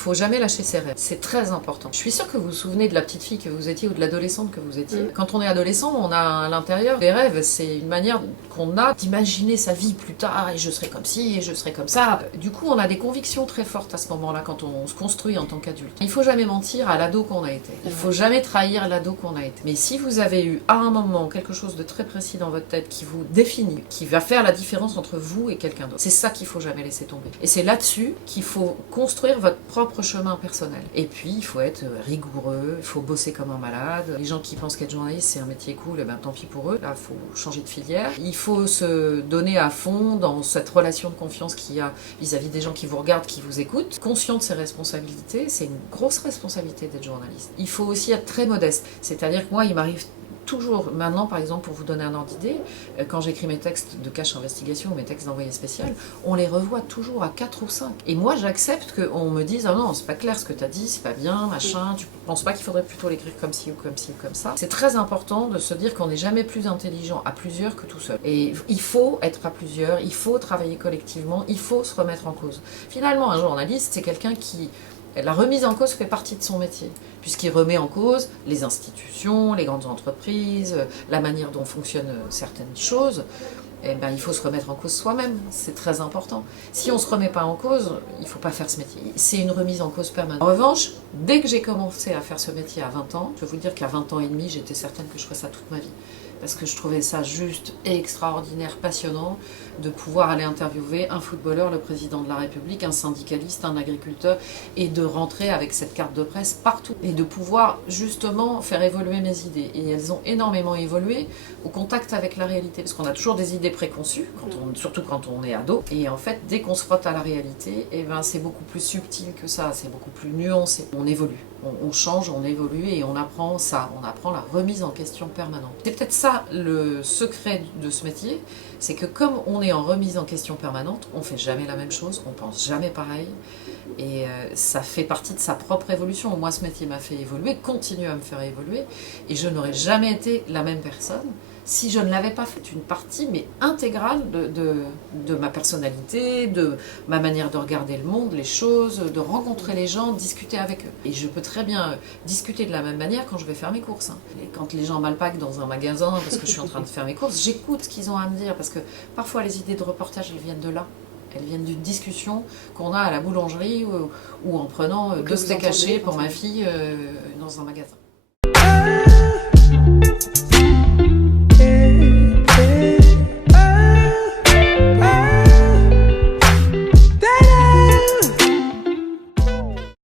faut jamais lâcher ses rêves. C'est très important. Je suis sûre que vous vous souvenez de la petite fille que vous étiez ou de l'adolescente que vous étiez. Quand on est adolescent, on a à l'intérieur des rêves. C'est une manière qu'on a d'imaginer sa vie plus tard, et je serai comme ci, et je serai comme ça. Du coup, on a des convictions très fortes à ce moment-là quand on se construit en tant qu'adulte. Il faut jamais mentir à l'ado qu'on a été. Il faut jamais trahir l'ado qu'on a été. Mais si vous avez eu à un moment quelque chose de très précis dans votre tête qui vous définit, qui va faire la différence entre vous et quelqu'un d'autre, c'est ça qu'il faut jamais laisser tomber. Et c'est là-dessus qu'il faut construire votre propre chemin personnel. Et puis, il faut être rigoureux, il faut bosser comme un malade. Les gens qui pensent qu'être journaliste, c'est un métier cool, et ben tant pis pour eux. Là, il faut changer de filière. Il faut se donner à fond dans cette relation de confiance qu'il y a vis-à-vis des gens qui vous regardent, qui vous écoutent. Conscient de ses responsabilités, c'est une grosse responsabilité d'être journaliste. Il faut aussi être très modeste. C'est-à-dire que moi, il m'arrive toujours, maintenant par exemple, pour vous donner un ordre d'idée, quand j'écris mes textes de cache investigation ou mes textes d'envoyé spécial, on les revoit toujours à 4 ou 5. Et moi j'accepte qu'on me dise « Ah non, c'est pas clair ce que t'as dit, c'est pas bien, machin, tu penses pas qu'il faudrait plutôt l'écrire comme ci ou comme ci ou comme ça ?» C'est très important de se dire qu'on n'est jamais plus intelligent à plusieurs que tout seul. Et il faut être à plusieurs, il faut travailler collectivement, il faut se remettre en cause. Finalement, un journaliste, c'est quelqu'un qui... La remise en cause fait partie de son métier, puisqu'il remet en cause les institutions, les grandes entreprises, la manière dont fonctionnent certaines choses. Eh ben, il faut se remettre en cause soi-même, c'est très important. Si on ne se remet pas en cause, il ne faut pas faire ce métier. C'est une remise en cause permanente. En revanche, dès que j'ai commencé à faire ce métier à 20 ans, je peux vous dire qu'à 20 ans et demi, j'étais certaine que je ferais ça toute ma vie. Parce que je trouvais ça juste extraordinaire, passionnant, de pouvoir aller interviewer un footballeur, le président de la République, un syndicaliste, un agriculteur, et de rentrer avec cette carte de presse partout. Et de pouvoir justement faire évoluer mes idées. Et elles ont énormément évolué au contact avec la réalité. Parce qu'on a toujours des idées préconçues, surtout quand on est ado. Et en fait, dès qu'on se frotte à la réalité, eh ben, c'est beaucoup plus subtil que ça, c'est beaucoup plus nuancé. On évolue. On change, on évolue et on apprend ça, on apprend la remise en question permanente. C'est peut-être ça le secret de ce métier, c'est que comme on est en remise en question permanente, on fait jamais la même chose, on pense jamais pareil et ça fait partie de sa propre évolution. Moi, ce métier m'a fait évoluer, continue à me faire évoluer et je n'aurais jamais été la même personne si je ne l'avais pas fait. Une partie mais intégrale de ma personnalité, de ma manière de regarder le monde, les choses, de rencontrer les gens, discuter avec eux. Et je peux très bien discuter de la même manière quand je vais faire mes courses. Et quand les gens m'alpaguent dans un magasin parce que je suis en train de faire mes courses, j'écoute ce qu'ils ont à me dire parce que parfois les idées de reportage, elles viennent de là. Elles viennent d'une discussion qu'on a à la boulangerie ou en prenant 2 steaks hachés pour ma fille dans un magasin.